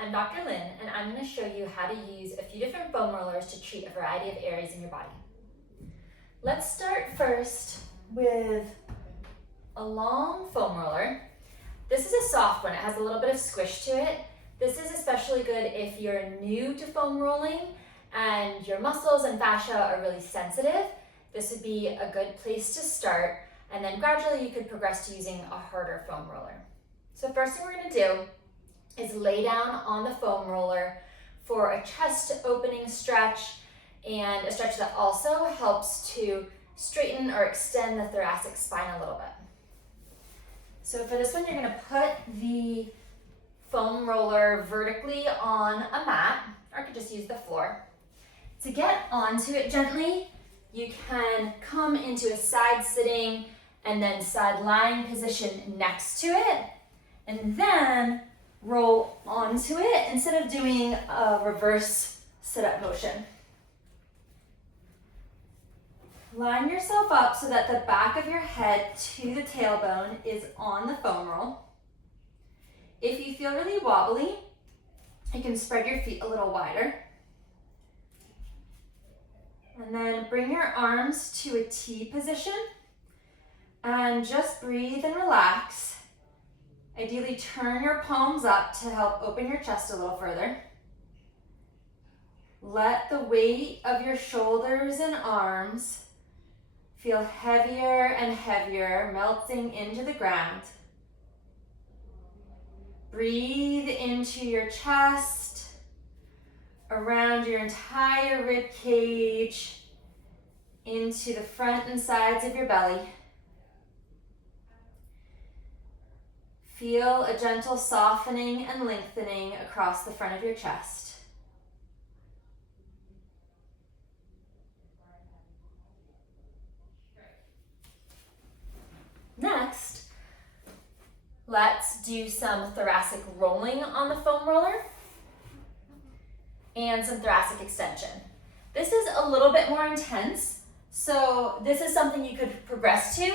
I'm Dr. Lynn, and I'm going to show you how to use a few different foam rollers to treat a variety of areas in your body. Let's start first with a long foam roller. This is a soft one. It has a little bit of squish to it. This is especially good if you're new to foam rolling and your muscles and fascia are really sensitive. This would be a good place to start, and then gradually you could progress to using a harder foam roller. So first thing we're going to do is lay down on the foam roller for a chest opening stretch, and a stretch that also helps to straighten or extend the thoracic spine a little bit. So for this one, you're going to put the foam roller vertically on a mat, or I could just use the floor. To get onto it gently, you can come into a side sitting and then side lying position next to it, and then roll onto it instead of doing a reverse sit-up motion. Line yourself up so that the back of your head to the tailbone is on the foam roll. If you feel really wobbly, you can spread your feet a little wider. And then bring your arms to a T position and just breathe and relax. Ideally, turn your palms up to help open your chest a little further. Let the weight of your shoulders and arms feel heavier and heavier, melting into the ground. Breathe into your chest, around your entire rib cage, into the front and sides of your belly. Feel a gentle softening and lengthening across the front of your chest. Next, let's do some thoracic rolling on the foam roller and some thoracic extension. This is a little bit more intense, so this is something you could progress to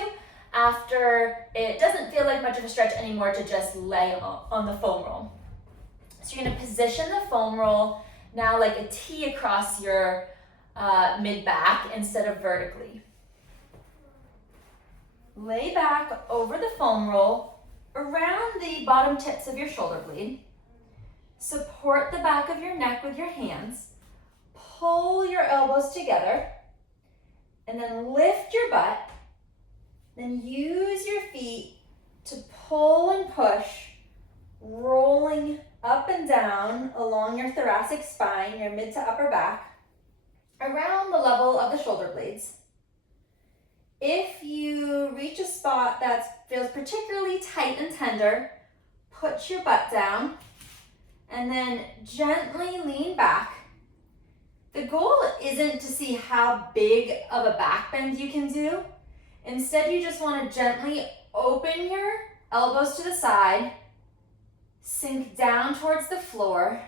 after it doesn't feel like much of a stretch anymore to just lay on the foam roll. So you're going to position the foam roll now like a T across your mid-back instead of vertically. Lay back over the foam roll around the bottom tips of your shoulder blade. Support the back of your neck with your hands. Pull your elbows together and then lift your butt. Then use your feet to pull and push, rolling up and down along your thoracic spine, your mid to upper back, around the level of the shoulder blades. If you reach a spot that feels particularly tight and tender, put your butt down and then gently lean back. The goal isn't to see how big of a back bend you can do. Instead, you just want to gently open your elbows to the side, sink down towards the floor.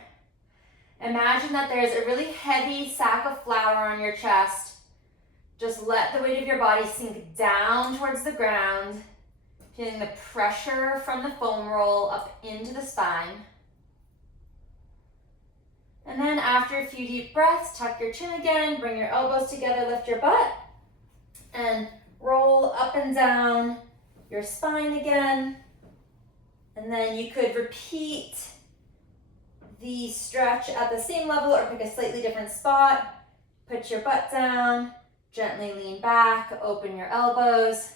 Imagine that there's a really heavy sack of flour on your chest. Just let the weight of your body sink down towards the ground, feeling the pressure from the foam roll up into the spine. And then after a few deep breaths, tuck your chin again, bring your elbows together, lift your butt, and roll up and down your spine again. And then you could repeat the stretch at the same level or pick a slightly different spot. Put your butt down, gently lean back, open your elbows.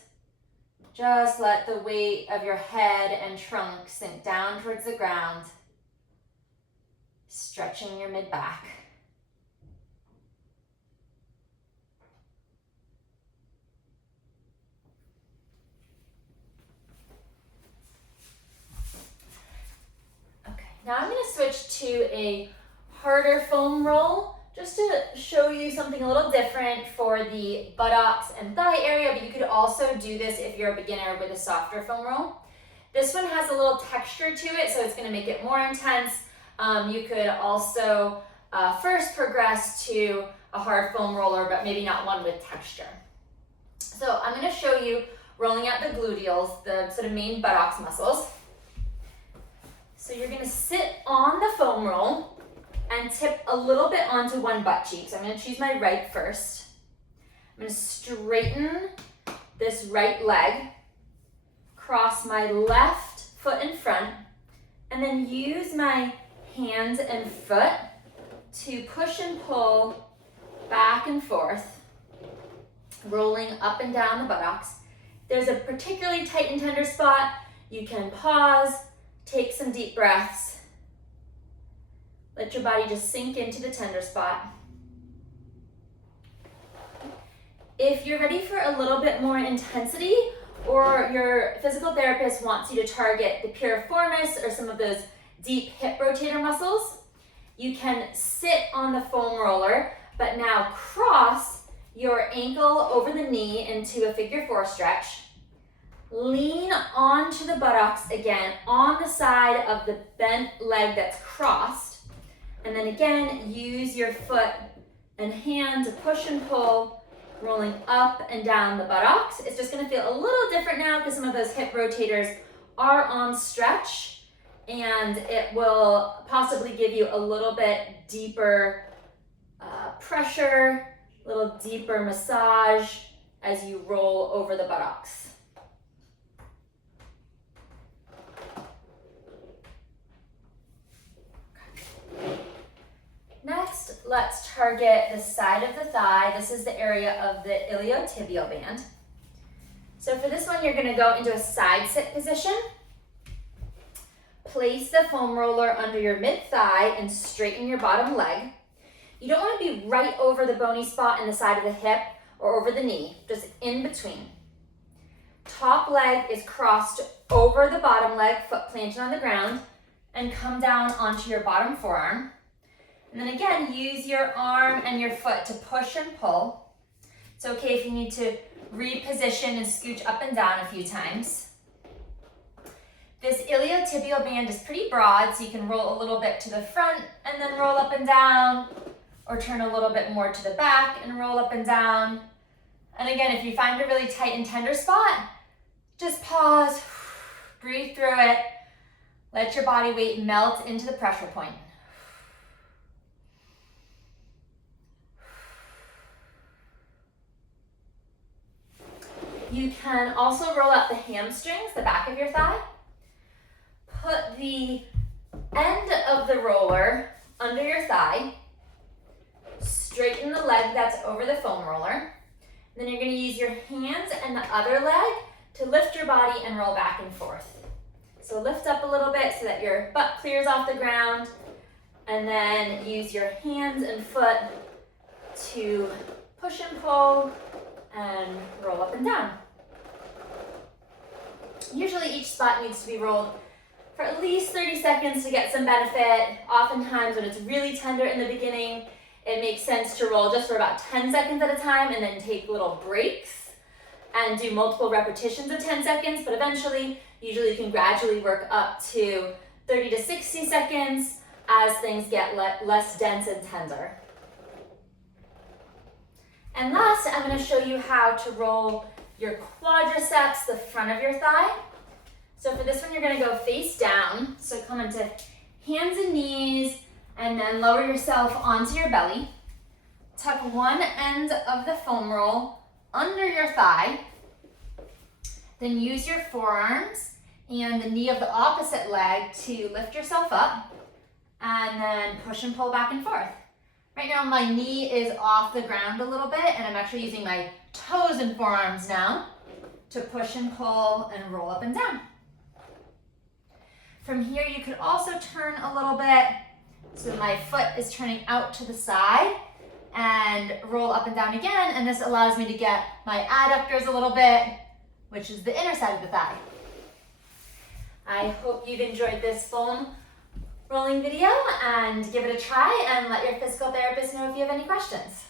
Just let the weight of your head and trunk sink down towards the ground, stretching your mid-back. Now I'm going to switch to a harder foam roll just to show you something a little different for the buttocks and thigh area, but you could also do this if you're a beginner with a softer foam roll. This one has a little texture to it, so it's going to make it more intense. You could also first progress to a hard foam roller, but maybe not one with texture. So I'm going to show you rolling out the gluteals, the sort of main buttocks muscles. So you're going to sit on the foam roll and tip a little bit onto one butt cheek. So I'm going to choose my right first. I'm going to straighten this right leg, cross my left foot in front, and then use my hands and foot to push and pull back and forth, rolling up and down the buttocks. If there's a particularly tight and tender spot, you can pause, take some deep breaths. Let your body just sink into the tender spot. If you're ready for a little bit more intensity, or your physical therapist wants you to target the piriformis or some of those deep hip rotator muscles, you can sit on the foam roller, but now cross your ankle over the knee into a figure 4 stretch. Lean onto the buttocks again on the side of the bent leg that's crossed. And then again, use your foot and hand to push and pull, rolling up and down the buttocks. It's just gonna feel a little different now because some of those hip rotators are on stretch, and it will possibly give you a little bit deeper pressure, a little deeper massage as you roll over the buttocks. Next, let's target the side of the thigh. This is the area of the iliotibial band. So for this one, you're going to go into a side sit position. Place the foam roller under your mid-thigh and straighten your bottom leg. You don't want to be right over the bony spot in the side of the hip or over the knee, just in between. Top leg is crossed over the bottom leg, foot planted on the ground, and come down onto your bottom forearm. And then again, use your arm and your foot to push and pull. It's okay if you need to reposition and scooch up and down a few times. This iliotibial band is pretty broad, so you can roll a little bit to the front and then roll up and down, or turn a little bit more to the back and roll up and down. And again, if you find a really tight and tender spot, just pause, breathe through it, let your body weight melt into the pressure point. You can also roll out the hamstrings, the back of your thigh. Put the end of the roller under your thigh. Straighten the leg that's over the foam roller. Then you're going to use your hands and the other leg to lift your body and roll back and forth. So lift up a little bit so that your butt clears off the ground, and then use your hands and foot to push and pull and roll up and down. Usually each spot needs to be rolled for at least 30 seconds to get some benefit. Oftentimes when it's really tender in the beginning, it makes sense to roll just for about 10 seconds at a time and then take little breaks and do multiple repetitions of 10 seconds, but eventually, usually you can gradually work up to 30 to 60 seconds as things get less dense and tender. And last, I'm going to show you how to roll your quadriceps, the front of your thigh. So for this one, you're going to go face down. So come into hands and knees, and then lower yourself onto your belly. Tuck one end of the foam roll under your thigh. Then use your forearms and the knee of the opposite leg to lift yourself up, and then push and pull back and forth. Right now my knee is off the ground a little bit, and I'm actually using my toes and forearms now to push and pull and roll up and down. From here you could also turn a little bit, so my foot is turning out to the side, and roll up and down again, and this allows me to get my adductors a little bit, which is the inner side of the thigh. I hope you've enjoyed this foam rolling video, and give it a try and let your physical therapist know if you have any questions.